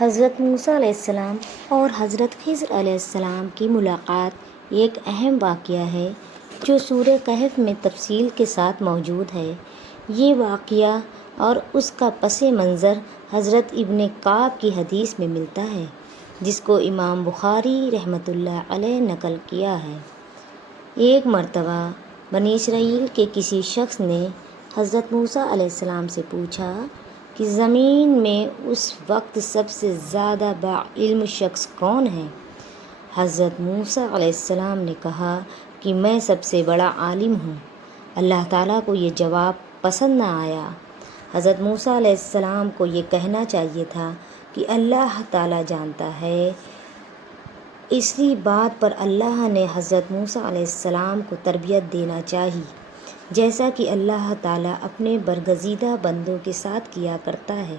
حضرت موسیٰ علیہ السلام اور حضرت خضر علیہ السلام کی ملاقات ایک اہم واقعہ ہے جو سورہ کہف میں تفصیل کے ساتھ موجود ہے۔ یہ واقعہ اور اس کا پس منظر حضرت ابن کعب کی حدیث میں ملتا ہے، جس کو امام بخاری رحمۃ اللہ علیہ نقل کیا ہے۔ ایک مرتبہ بنی اسرائیل کے کسی شخص نے حضرت موسیٰ علیہ السلام سے پوچھا کہ زمین میں اس وقت سب سے زیادہ باعلم شخص کون ہے؟ حضرت موسیٰ علیہ السلام نے کہا کہ میں سب سے بڑا عالم ہوں۔ اللہ تعالیٰ کو یہ جواب پسند نہ آیا۔ حضرت موسیٰ علیہ السلام کو یہ کہنا چاہیے تھا کہ اللہ تعالیٰ جانتا ہے۔ اسی بات پر اللہ نے حضرت موسیٰ علیہ السلام کو تربیت دینا چاہی، جیسا کہ اللہ تعالیٰ اپنے برگزیدہ بندوں کے ساتھ کیا کرتا ہے۔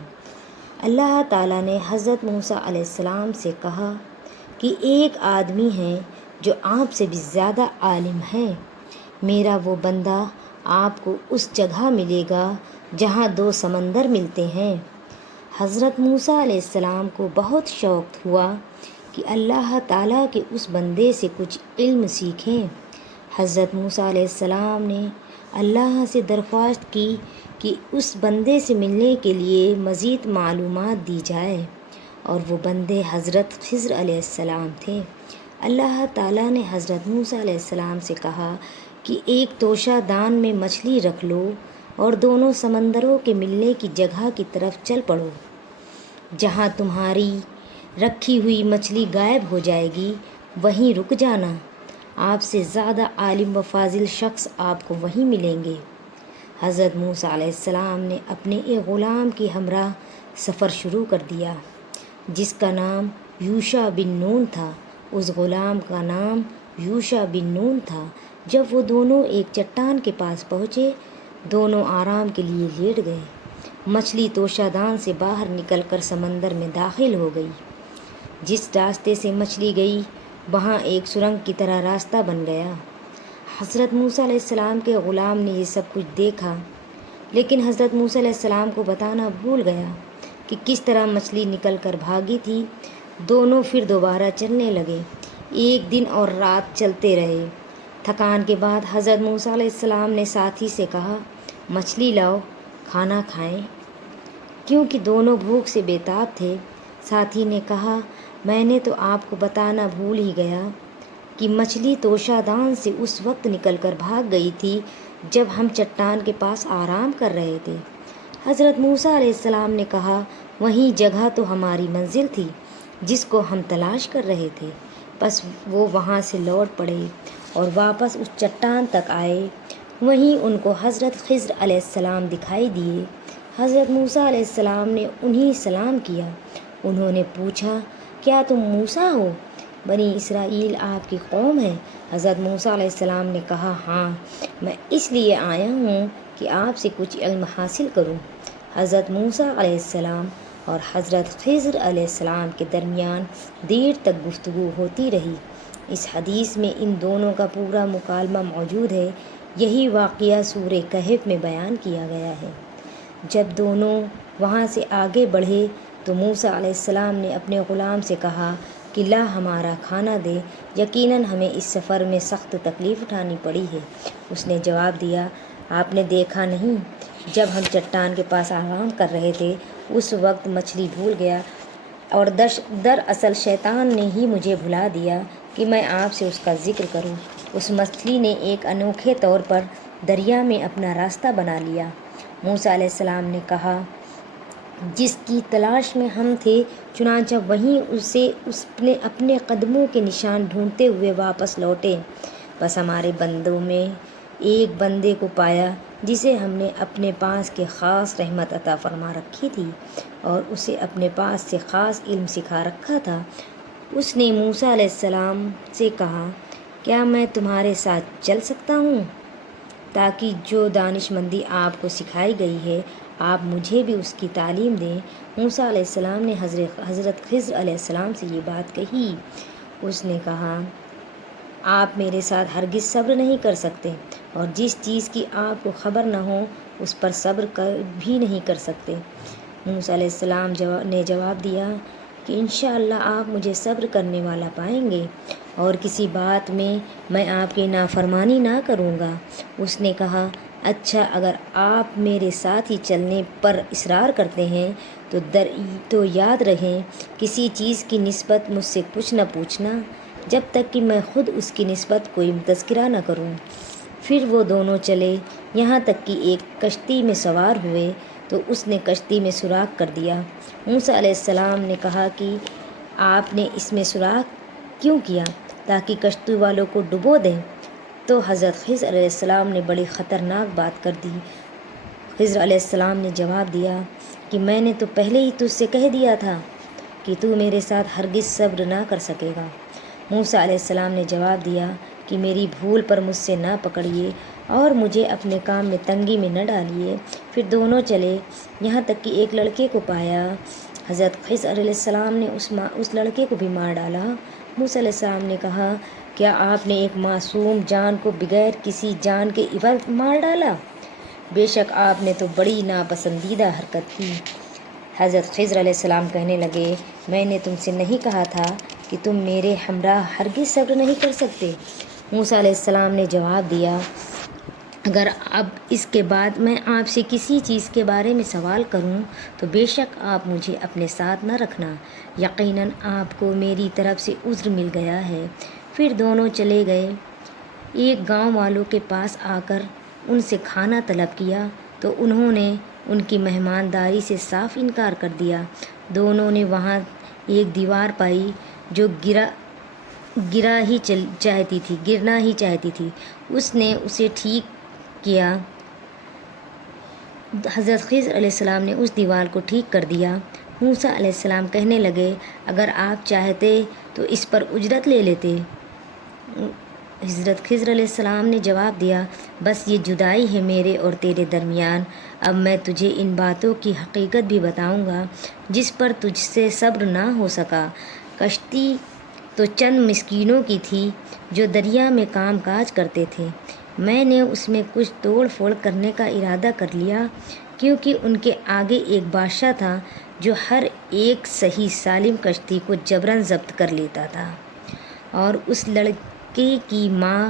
اللہ تعالیٰ نے حضرت موسیٰ علیہ السلام سے کہا کہ ایک آدمی ہے جو آپ سے بھی زیادہ عالم ہے۔ میرا وہ بندہ آپ کو اس جگہ ملے گا جہاں دو سمندر ملتے ہیں۔ حضرت موسیٰ علیہ السلام کو بہت شوق ہوا کہ اللہ تعالیٰ کے اس بندے سے کچھ علم سیکھیں۔ حضرت موسیٰ علیہ السلام نے اللہ سے درخواست کی کہ اس بندے سے ملنے کے لیے مزید معلومات دی جائے، اور وہ بندے حضرت خضر علیہ السلام تھے۔ اللہ تعالیٰ نے حضرت موسیٰ علیہ السلام سے کہا کہ ایک توشہ دان میں مچھلی رکھ لو اور دونوں سمندروں کے ملنے کی جگہ کی طرف چل پڑو۔ جہاں تمہاری رکھی ہوئی مچھلی غائب ہو جائے گی وہیں رک جانا۔ آپ سے زیادہ عالم و فاضل شخص آپ کو وہیں ملیں گے۔ حضرت موسیٰ علیہ السلام نے اپنے ایک غلام کی ہمراہ سفر شروع کر دیا، جس کا نام یوشع بن نون تھا۔ اس غلام کا نام یوشع بن نون تھا۔ جب وہ دونوں ایک چٹان کے پاس پہنچے، دونوں آرام کے لیے لیٹ گئے۔ مچھلی توشہ دان سے باہر نکل کر سمندر میں داخل ہو گئی۔ جس راستے سے مچھلی گئی وہاں ایک سرنگ کی طرح راستہ بن گیا۔ حضرت موسیٰ علیہ السلام کے غلام نے یہ سب کچھ دیکھا، لیکن حضرت موسیٰ علیہ السلام کو بتانا بھول گیا کہ کس طرح مچھلی نکل کر بھاگی تھی۔ دونوں پھر دوبارہ چلنے لگے۔ ایک دن اور رات چلتے رہے۔ تھکان کے بعد حضرت موسیٰ علیہ السلام نے ساتھی سے کہا، مچھلی لاؤ، کھانا کھائیں، کیونکہ دونوں بھوک سے بے تاب تھے۔ ساتھی نے کہا، میں نے تو آپ کو بتانا بھول ہی گیا کہ مچھلی توشہ دان سے اس وقت نکل کر بھاگ گئی تھی جب ہم چٹان کے پاس آرام کر رہے تھے۔ حضرت موسیٰ علیہ السلام نے کہا، وہیں جگہ تو ہماری منزل تھی جس کو ہم تلاش کر رہے تھے۔ بس وہ وہاں سے لوٹ پڑے اور واپس اس چٹان تک آئے۔ وہیں ان کو حضرت خضر علیہ السلام دکھائی دیے۔ حضرت موسیٰ علیہ السلام نے انہیں سلام کیا۔ انہوں نے پوچھا، کیا تم موسیٰ ہو؟ بنی اسرائیل آپ کی قوم ہے؟ حضرت موسیٰ علیہ السلام نے کہا، ہاں، میں اس لیے آیا ہوں کہ آپ سے کچھ علم حاصل کروں۔ حضرت موسیٰ علیہ السلام اور حضرت خضر علیہ السلام کے درمیان دیر تک گفتگو ہوتی رہی۔ اس حدیث میں ان دونوں کا پورا مکالمہ موجود ہے۔ یہی واقعہ سورہ کہف میں بیان کیا گیا ہے۔ جب دونوں وہاں سے آگے بڑھے تو موسیٰ علیہ السلام نے اپنے غلام سے کہا کہ لا ہمارا کھانا دے، یقیناً ہمیں اس سفر میں سخت تکلیف اٹھانی پڑی ہے۔ اس نے جواب دیا، آپ نے دیکھا نہیں، جب ہم چٹان کے پاس آرام کر رہے تھے اس وقت مچھلی بھول گیا، اور دراصل شیطان نے ہی مجھے بھلا دیا کہ میں آپ سے اس کا ذکر کروں۔ اس مچھلی نے ایک انوکھے طور پر دریا میں اپنا راستہ بنا لیا۔ موسیٰ علیہ السلام نے کہا، جس کی تلاش میں ہم تھے، چنانچہ وہیں اسے اپنے قدموں کے نشان ڈھونڈتے ہوئے واپس لوٹے۔ بس ہمارے بندوں میں ایک بندے کو پایا جسے ہم نے اپنے پاس کے خاص رحمت عطا فرما رکھی تھی اور اسے اپنے پاس سے خاص علم سکھا رکھا تھا۔ اس نے موسیٰ علیہ السلام سے کہا، کیا میں تمہارے ساتھ چل سکتا ہوں تاکہ جو دانشمندی آپ کو سکھائی گئی ہے آپ مجھے بھی اس کی تعلیم دیں؟ موسیٰ علیہ السلام نے حضرت خضر علیہ السلام سے یہ بات کہی۔ اس نے کہا، آپ میرے ساتھ ہرگز صبر نہیں کر سکتے، اور جس چیز کی آپ کو خبر نہ ہو اس پر صبر بھی نہیں کر سکتے۔ موسیٰ علیہ السلام نے جواب دیا، کہ انشاءاللہ آپ مجھے صبر کرنے والا پائیں گے اور کسی بات میں میں آپ کی نافرمانی نہ کروں گا۔ اس نے کہا اچھا، اگر آپ میرے ساتھ ہی چلنے پر اصرار کرتے ہیں تو یاد رہیں کسی چیز کی نسبت مجھ سے کچھ نہ پوچھنا جب تک کہ میں خود اس کی نسبت کوئی تذکرہ نہ کروں۔ پھر وہ دونوں چلے یہاں تک کہ ایک کشتی میں سوار ہوئے تو اس نے کشتی میں سوراخ کر دیا۔ موسیٰ علیہ السلام نے کہا کہ آپ نے اس میں سوراخ کیوں کیا؟ تاکہ کشتی والوں کو ڈبو دیں۔ تو حضرت خضر علیہ السلام نے بڑی خطرناک بات کر دی۔ خضر علیہ السلام نے جواب دیا کہ میں نے تو پہلے ہی تجھ سے کہہ دیا تھا کہ تو میرے ساتھ ہرگز صبر نہ کر سکے گا۔ موسیٰ علیہ السلام نے جواب دیا کہ میری بھول پر مجھ سے نہ پکڑیے اور مجھے اپنے کام میں تنگی میں نہ ڈالیے۔ پھر دونوں چلے یہاں تک کہ ایک لڑکے کو پایا۔ حضرت خضر علیہ السلام نے اس لڑکے کو بھی مار ڈالا۔ موسیٰ علیہ السلام نے کہا کیا آپ نے ایک معصوم جان کو بغیر کسی جان کے عوض مار ڈالا؟ بے شک آپ نے تو بڑی ناپسندیدہ حرکت کی۔ حضرت خضر علیہ السلام کہنے لگے میں نے تم سے نہیں کہا تھا کہ تم میرے ہمراہ ہرگز صبر نہیں کر سکتے؟ موسیٰ علیہ السلام نے جواب دیا اگر اب اس کے بعد میں آپ سے کسی چیز کے بارے میں سوال کروں تو بے شک آپ مجھے اپنے ساتھ نہ رکھنا، یقیناً آپ کو میری طرف سے عذر مل گیا ہے۔ پھر دونوں چلے گئے، ایک گاؤں والوں کے پاس آ کر ان سے کھانا طلب کیا تو انہوں نے ان کی مہمانداری سے صاف انکار کر دیا۔ دونوں نے وہاں ایک دیوار پائی جو گرنا ہی چاہتی تھی۔ اس نے اسے ٹھیک کیا۔ حضرت خضر علیہ السلام نے اس دیوار کو ٹھیک کر دیا۔ موسیٰ علیہ السلام کہنے لگے اگر آپ چاہتے تو اس پر اجرت لے لیتے۔ حضرت خضر علیہ السلام نے جواب دیا بس یہ جدائی ہے میرے اور تیرے درمیان، اب میں تجھے ان باتوں کی حقیقت بھی بتاؤں گا جس پر تجھ سے صبر نہ ہو سکا۔ کشتی تو چند مسکینوں کی تھی جو دریا میں کام کاج کرتے تھے۔ میں نے اس میں کچھ توڑ پھوڑ کرنے کا ارادہ کر لیا کیونکہ ان کے آگے ایک بادشاہ تھا جو ہر ایک صحیح سالم کشتی کو جبراً ضبط کر لیتا تھا، اور اس لڑکے کی ماں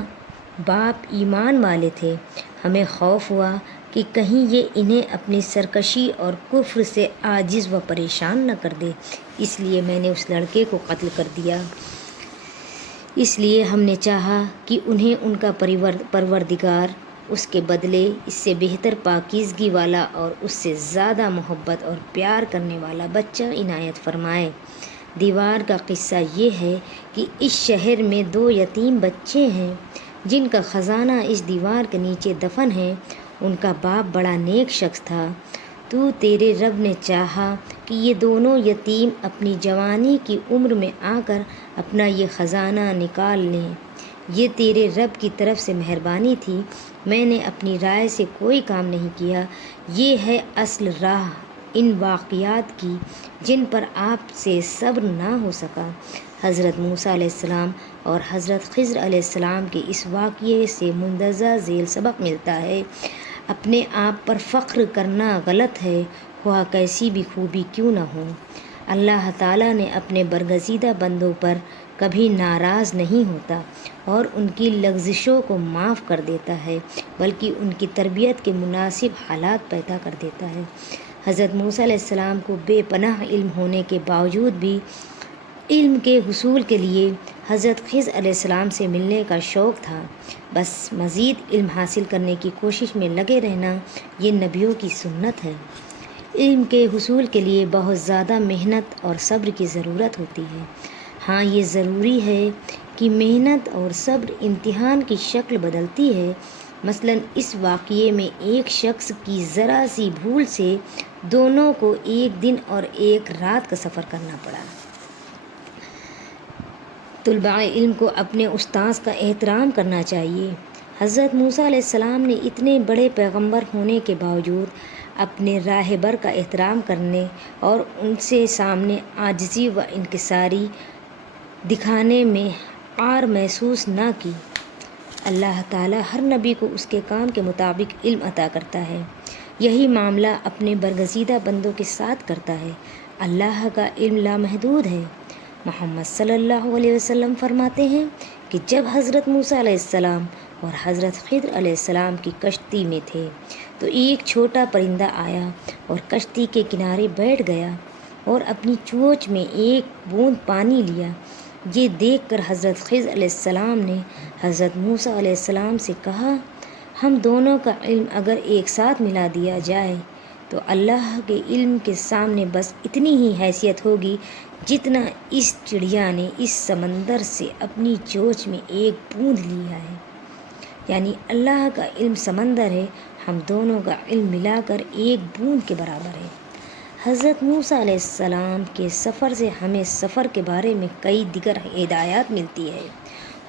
باپ ایمان والے تھے۔ ہمیں خوف ہوا کہ کہیں یہ انہیں اپنی سرکشی اور کفر سے عاجز و پریشان نہ کر دے، اس لیے میں نے اس لڑکے کو قتل کر دیا۔ اس لیے ہم نے چاہا کہ انہیں ان کا پروردگار اس کے بدلے اس سے بہتر پاکیزگی والا اور اس سے زیادہ محبت اور پیار کرنے والا بچہ عنایت فرمائے۔ دیوار کا قصہ یہ ہے کہ اس شہر میں 2 یتیم بچے ہیں جن کا خزانہ اس دیوار کے نیچے دفن ہے۔ ان کا باپ بڑا نیک شخص تھا۔ تیرے رب نے چاہا کہ یہ دونوں یتیم اپنی جوانی کی عمر میں آ کر اپنا یہ خزانہ نکال لیں۔ یہ تیرے رب کی طرف سے مہربانی تھی، میں نے اپنی رائے سے کوئی کام نہیں کیا۔ یہ ہے اصل راہ ان واقعات کی جن پر آپ سے صبر نہ ہو سکا۔ حضرت موسیٰ علیہ السلام اور حضرت خضر علیہ السلام کے اس واقعے سے مندرجہ ذیل سبق ملتا ہے اپنے آپ پر فخر کرنا غلط ہے، خواہ کیسی بھی خوبی کیوں نہ ہو۔ اللہ تعالیٰ نے اپنے برگزیدہ بندوں پر کبھی ناراض نہیں ہوتا اور ان کی لغزشوں کو معاف کر دیتا ہے، بلکہ ان کی تربیت کے مناسب حالات پیدا کر دیتا ہے۔ حضرت موسیٰ علیہ السلام کو بے پناہ علم ہونے کے باوجود بھی علم کے حصول کے لیے حضرت خضر علیہ السلام سے ملنے کا شوق تھا۔ بس مزید علم حاصل کرنے کی کوشش میں لگے رہنا یہ نبیوں کی سنت ہے۔ علم کے حصول کے لیے بہت زیادہ محنت اور صبر کی ضرورت ہوتی ہے۔ ہاں یہ ضروری ہے کہ محنت اور صبر امتحان کی شکل بدلتی ہے۔ مثلاً اس واقعے میں ایک شخص کی ذرا سی بھول سے دونوں کو 1 دن اور 1 رات کا سفر کرنا پڑا۔ طلباء علم کو اپنے استاذ کا احترام کرنا چاہیے۔ حضرت موسیٰ علیہ السلام نے اتنے بڑے پیغمبر ہونے کے باوجود اپنے راہبر کا احترام کرنے اور ان سے سامنے عاجزی و انکساری دکھانے میں عار محسوس نہ کی۔ اللہ تعالیٰ ہر نبی کو اس کے کام کے مطابق علم عطا کرتا ہے۔ یہی معاملہ اپنے برگزیدہ بندوں کے ساتھ کرتا ہے۔ اللہ کا علم لامحدود ہے۔ محمد صلی اللہ علیہ وسلم فرماتے ہیں کہ جب حضرت موسیٰ علیہ السلام اور حضرت خضر علیہ السلام کی کشتی میں تھے تو ایک چھوٹا پرندہ آیا اور کشتی کے کنارے بیٹھ گیا اور اپنی چونچ میں ایک بوند پانی لیا۔ یہ دیکھ کر حضرت خضر علیہ السلام نے حضرت موسیٰ علیہ السلام سے کہا، ہم دونوں کا علم اگر ایک ساتھ ملا دیا جائے تو اللہ کے علم کے سامنے بس اتنی ہی حیثیت ہوگی جتنا اس چڑیا نے اس سمندر سے اپنی چونچ میں ایک بوند لیا ہے۔ یعنی اللہ کا علم سمندر ہے، ہم دونوں کا علم ملا کر ایک بوند کے برابر ہے۔ حضرت موسیٰ علیہ السلام کے سفر سے ہمیں سفر کے بارے میں کئی دیگر ہدایات ملتی ہے۔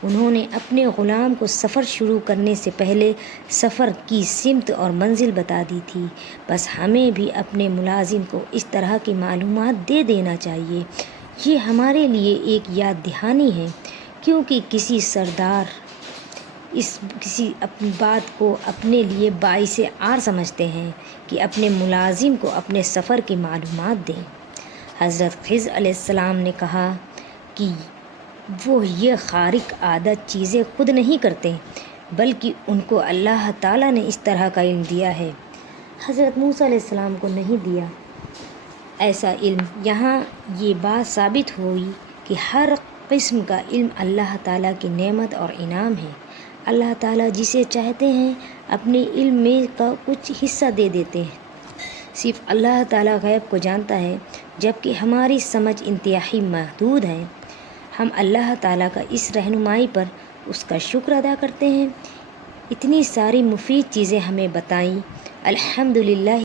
انہوں نے اپنے غلام کو سفر شروع کرنے سے پہلے سفر کی سمت اور منزل بتا دی تھی، بس ہمیں بھی اپنے ملازم کو اس طرح کی معلومات دے دینا چاہیے۔ یہ ہمارے لیے ایک یاد دہانی ہے، کیونکہ کسی سردار کسی اپنی بات کو اپنے لیے باعث عار سمجھتے ہیں کہ اپنے ملازم کو اپنے سفر کی معلومات دیں۔ حضرت خضر علیہ السلام نے کہا کہ وہ یہ خارق عادت چیزیں خود نہیں کرتے بلکہ ان کو اللہ تعالیٰ نے اس طرح کا علم دیا ہے، حضرت موسیٰ علیہ السلام کو نہیں دیا ایسا علم۔ یہاں یہ بات ثابت ہوئی کہ ہر قسم کا علم اللہ تعالیٰ کی نعمت اور انعام ہے۔ اللہ تعالیٰ جسے چاہتے ہیں اپنے علم میں کا کچھ حصہ دے دیتے ہیں۔ صرف اللہ تعالیٰ غیب کو جانتا ہے، جبکہ ہماری سمجھ انتہائی محدود ہے۔ ہم اللہ تعالیٰ کا اس رہنمائی پر اس کا شکر ادا کرتے ہیں۔ اتنی ساری مفید چیزیں ہمیں بتائیں، الحمدللہ۔